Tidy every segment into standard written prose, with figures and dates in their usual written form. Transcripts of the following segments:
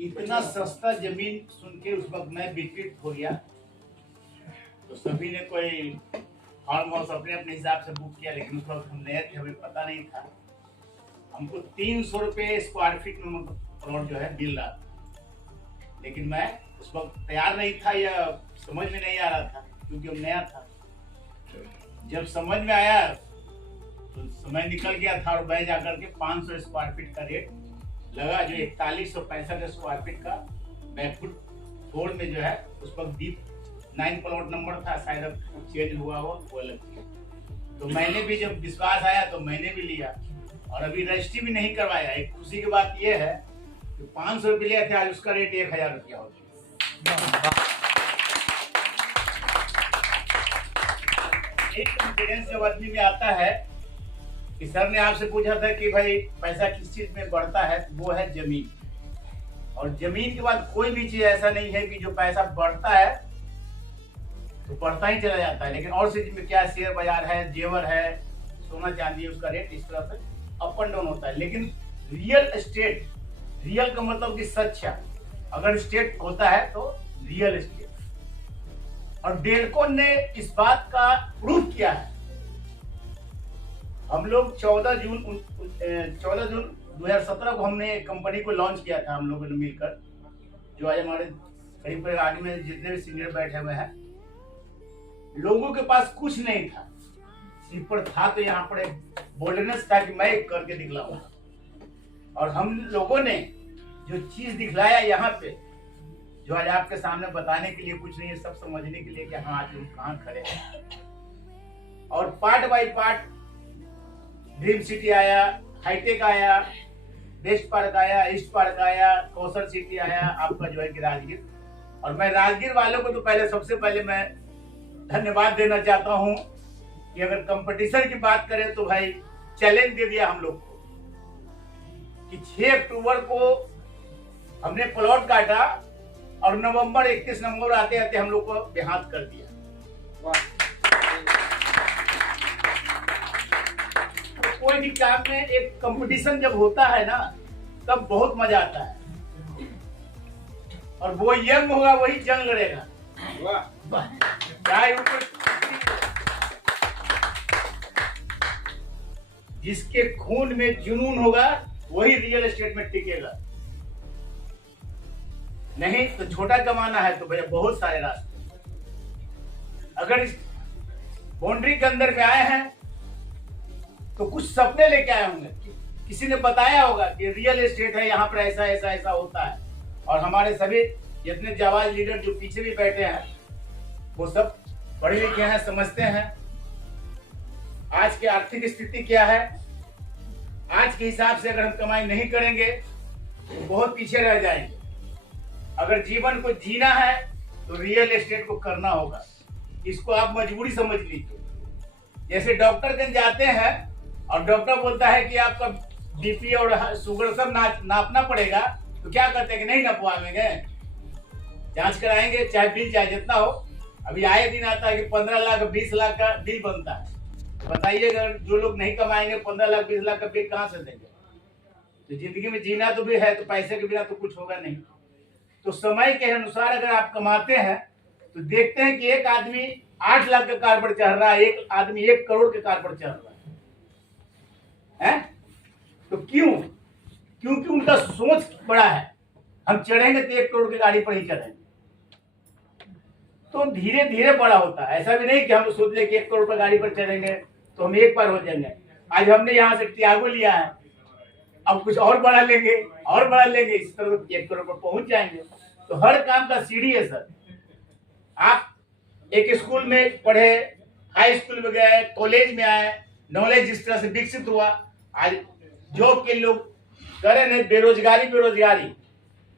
इतना सस्ता जमीन सुन के उस वक्त मैं विचलित हो गया। तो सभी ने कोई फार्म हाउस अपने अपने हिसाब से बुक किया, लेकिन उस वक्त हम नए थे, हमें पता नहीं था। हमको 300 रुपये स्क्वायर फीट में प्लॉट जो है मिल रहा था, लेकिन मैं उस वक्त तैयार नहीं था या समझ में नहीं आ रहा था, क्योंकि हम नया था। जब समझ में आया तो समय निकल गया था और मैं जाकर के 500 स्क्वायर फीट का रेट लगा, जो 4165 स्क्वायर फीट का बैकफुट 4 में जो है उस वक्त डीप 9 प्लॉट नंबर था, शायद अब चेंज हुआ हो वो अलग थी। तो मैंने भी जब विश्वास आया तो मैंने भी लिया और अभी रजिस्ट्री भी नहीं करवाया। एक खुशी की बात यह है कि 500 रुपये लिया था, आज उसका रेट 1000 रुपया हो गया। एक कॉन्फिडेंस जब आदमी में आता है कि सर ने आपसे पूछा था कि भाई पैसा किस चीज में बढ़ता है, वो है जमीन। और जमीन के बाद कोई भी चीज ऐसा नहीं है कि जो पैसा बढ़ता है तो बढ़ता ही चला जाता है, लेकिन और चीज में क्या, शेयर बाजार है, जेवर है, सोना चांदी, उसका रेट इस तरह से अप एंड डाउन होता है। लेकिन रियल एस्टेट, रियल का मतलब कि सच्चा, अगर स्टेट होता है तो रियल एस्टेट। और डेलकोन ने इस बात का प्रूफ किया है। हम लोग 14 जून 2017 को हमने कंपनी को लॉन्च किया था, हम लोगों ने मिलकर, जो आज हमारे करीब करीब आगे में जितने भी सीनियर बैठे हुए हैं। लोगों के पास कुछ नहीं था, सिर्फ पर था तो यहाँ पर एक बोल्डनेस था कि मैं करके दिखलाऊंगा। और हम लोगों ने जो चीज दिखलाया यहाँ पे, जो आज आपके सामने बताने के लिए कुछ नहीं है, सब समझने के लिए कि हाँ आज हम कहाँ खड़े हैं। और part by part dream city आया, हाईटेक आया, बेस्ट पार्क आया, ईस्ट पार्क आया, कौशल सिटी आया, आपका जो है कि राजगीर। और मैं राजगीर वालों को तो पहले सबसे पहले मैं धन्यवाद देना चाहता हूं कि अगर कंपटीशन की बात करें तो भाई चैलेंज दे दिया हम लोग को कि 6 अक्टूबर को हमने प्लॉट काटा और नवंबर 31 नवंबर आते आते हम लोग को देहांत कर दिया। तो कोई भी काम में एक कंपटीशन जब होता है ना, तब बहुत मजा आता है। और वो यंग होगा वही जंग लड़ेगा। चाहे ऊपर जिसके खून में जुनून होगा वही रियल एस्टेट में टिकेगा, नहीं तो छोटा कमाना है तो भैया बहुत सारे रास्ते। अगर इस बाउंड्री के अंदर में आए हैं तो कुछ सपने लेके आए होंगे, किसी ने बताया होगा कि रियल एस्टेट है, यहाँ पर ऐसा ऐसा ऐसा होता है। और हमारे सभी जितने जाबाज लीडर जो पीछे भी बैठे हैं वो सब पढ़े लिखे हैं, समझते हैं आज की आर्थिक स्थिति क्या है। आज के हिसाब से अगर हम कमाई नहीं करेंगे तो बहुत पीछे रह जाएंगे। अगर जीवन को जीना है तो रियल एस्टेट को करना होगा, इसको आप मजबूरी समझ लीजिए। जैसे डॉक्टर कहीं जाते हैं और डॉक्टर बोलता है कि आपका बीपी और शुगर सब नापना पड़ेगा, तो क्या करते हैं कि नहीं नपवाएंगे, जांच कराएंगे, चाहे बिल चाहे जितना हो। अभी आए दिन आता है कि 15 लाख 20 लाख का बिल बनता है। बताइए अगर जो लोग नहीं कमाएंगे 15 लाख 20 लाख का बिल कहाँ से देंगे। तो जिंदगी में जीना तो भी है, तो पैसे के बिना तो कुछ होगा नहीं। तो समय के अनुसार अगर आप कमाते हैं तो देखते हैं कि एक आदमी 8 लाख के कार पर चढ़ रहा है, एक आदमी 1 करोड़ के कार पर चढ़ रहा है। तो क्यों? क्योंकि उनका सोच बड़ा है। हम चढ़ेंगे तो 1 करोड़ की गाड़ी पर ही चढ़ेंगे। तो धीरे धीरे बड़ा होता है। ऐसा भी नहीं कि हम सोच ले कि 1 करोड़ पर गाड़ी पर चढ़ेंगे तो हम एक बार हो जाएंगे। आज हमने यहाँ से टियागो लिया है, अब कुछ और बढ़ा लेंगे और बढ़ा लेंगे, इस तरह 1 करोड़ पर पहुंच जाएंगे। तो हर काम का सीढ़ी है सर। आप एक स्कूल में पढ़े, हाई स्कूल में गए, कॉलेज में आए, नॉलेज जिस तरह से विकसित हुआ, आज जॉब के लोग कर रहे हैं, बेरोजगारी।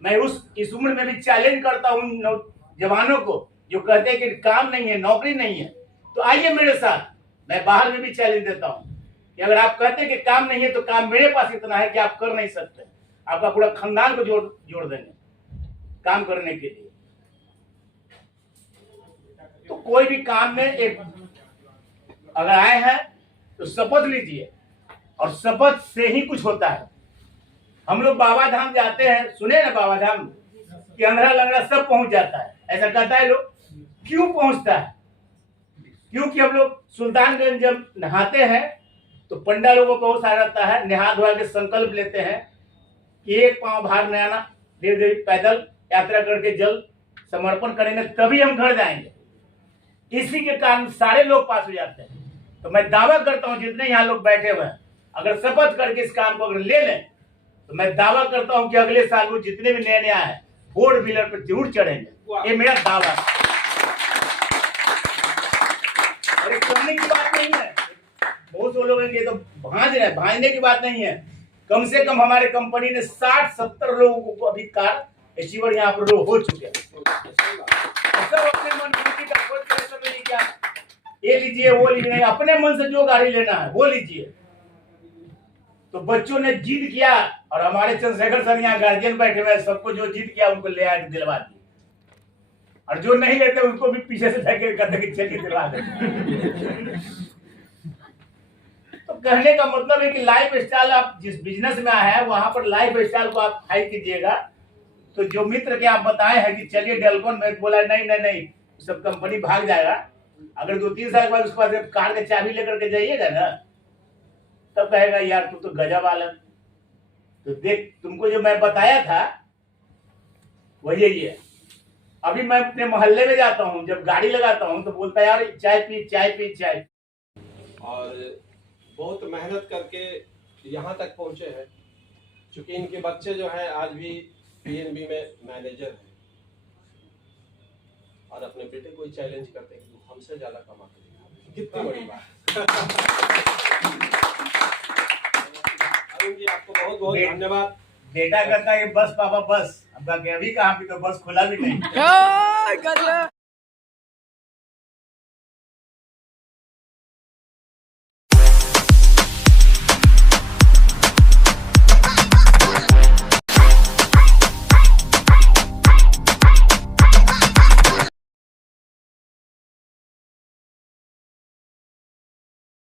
मैं इस उम्र में भी चैलेंज करता हूँ नौजवानों को जो कहते हैं कि काम नहीं है, नौकरी नहीं है, तो आइए मेरे साथ। मैं बाहर में भी चैलेंज देता हूँ कि अगर आप कहते हैं कि काम नहीं है तो काम मेरे पास इतना है कि आप कर नहीं सकते। आपका पूरा खानदान को जोड़ देंगे काम करने के लिए। तो कोई भी काम में एक अगर आए हैं तो शपथ लीजिए, और शपथ से ही कुछ होता है। हम लोग बाबा धाम जाते हैं, सुने ना बाबा धाम कि अंधरा लंगड़ा सब पहुंच जाता है, ऐसा कहता है लोग। क्यों पहुंचता है? क्योंकि हम लोग सुल्तानगंज जब नहाते हैं तो पंडा लोगों को बहुत सारा रहता है, नहा धोआ के संकल्प लेते हैं कि एक पांव भार नहाना, धीरे धीरे पैदल यात्रा करके जल समर्पण करेंगे तभी हम घर जाएंगे। इसी के कारण सारे लोग पास हो जाते हैं। तो मैं दावा करता हूं जितने यहाँ लोग बैठे हुए हैं, अगर शपथ करके इस काम को अगर ले लें तो मैं दावा करता हूं कि अगले साल वो जितने भी नए नया है 4 व्हीलर पर जरूर चढ़ेंगे। ये मेरा दावा है। और एक करने की बात नहीं है, बहुत से लोग ये तो भांज रहे, भांजने की बात नहीं है। कम से कम हमारे कंपनी ने 60-70 लोगों को अभी कार अचीवर यहाँ पर हो चुके हैं। सब अपने मन की का खोज करे, सब ये क्या ये लीजिए वो लीजिए, अपने मन से जो गाड़ी लेना है वो लीजिए। तो बच्चों ने जिद किया और हमारे चंद्रशेखर सर यहाँ गार्जियन बैठे हुए, सबको जो जिद किया उनको ले आके दिलवा दिए, और जो नहीं लेते उनको भी पीछे से धकेल कर कि चलिए दिलवा दें। तो कहने का मतलब है कि लाइफ स्टाइल आप जिस बिजनेस में आए हैं वहां पर लाइफ स्टाइल को आप हाई कीजिएगा। तो जो मित्र के आप बताए हैं कि चलिए डेलकॉन में, बोला नहीं नहीं नहीं, सब कंपनी भाग जाएगा। अगर 2-3 साल के बाद उसके बाद कार की चाबी लेकर के जाइएगा ना, तब कहेगा यार तू तो गजब वाला। तो देख, तुमको जो मैं बताया था वही यही है। अभी मैं अपने मोहल्ले में जाता हूँ, जब गाड़ी लगाता हूँ तो बोलता है यार चाय पी चाय पी चाय। और बहुत मेहनत करके यहाँ तक पहुँचे हैं, क्योंकि इनके बच्चे जो हैं आज भी पीएनबी में मैनेजर हैं, और अपने बेटे को चैलेंज करते हैं कि तू हमसे ज्यादा कमा के दिखा। कितनी बड़ी बात। अरुण जी आपको बहुत बहुत धन्यवाद। बेटा कहता है बस पापा बस, अब अभी कहाँ भी तो बस खुला भी नहीं।